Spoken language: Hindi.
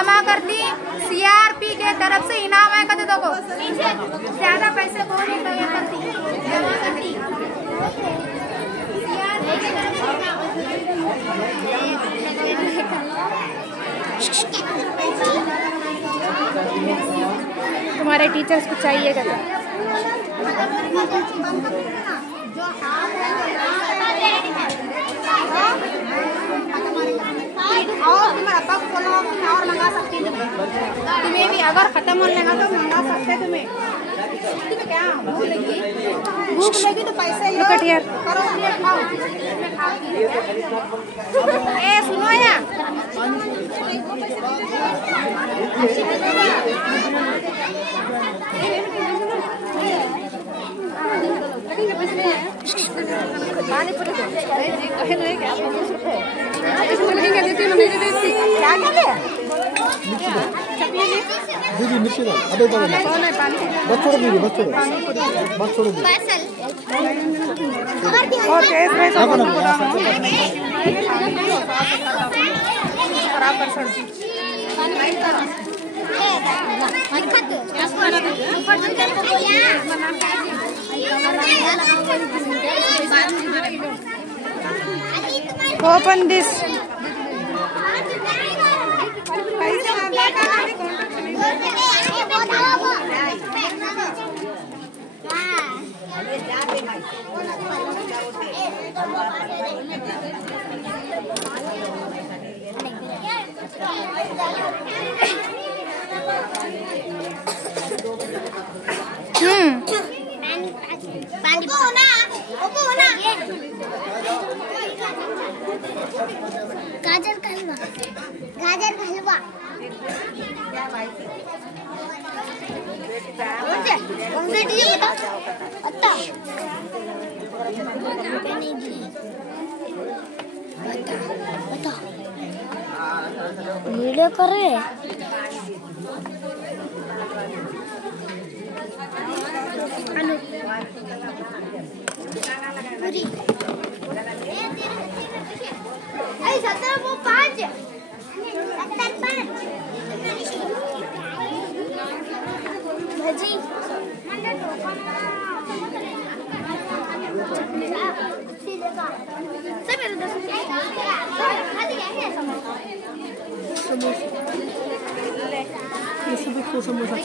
जमा कर दी। CRP के तरफ से इनाम है कदे को ज्यादा पैसे को नहीं करती जमा करती। तुम्हारे टीचर्स को चाहिए क्या? और मंगा सकती है तुम्हें भी अगर खत्म होने लगा तो मंगा सकते तुम्हें। क्या भूख लगी तो पैसे लो करो खाओ। ए सुनो या दीदी मिर्ची डाल अबे बस छोड़ दीजिए बस छोड़ दीजिए ओपन दिस गाजर का हलवा वीडियो कर रहे भजी समोसा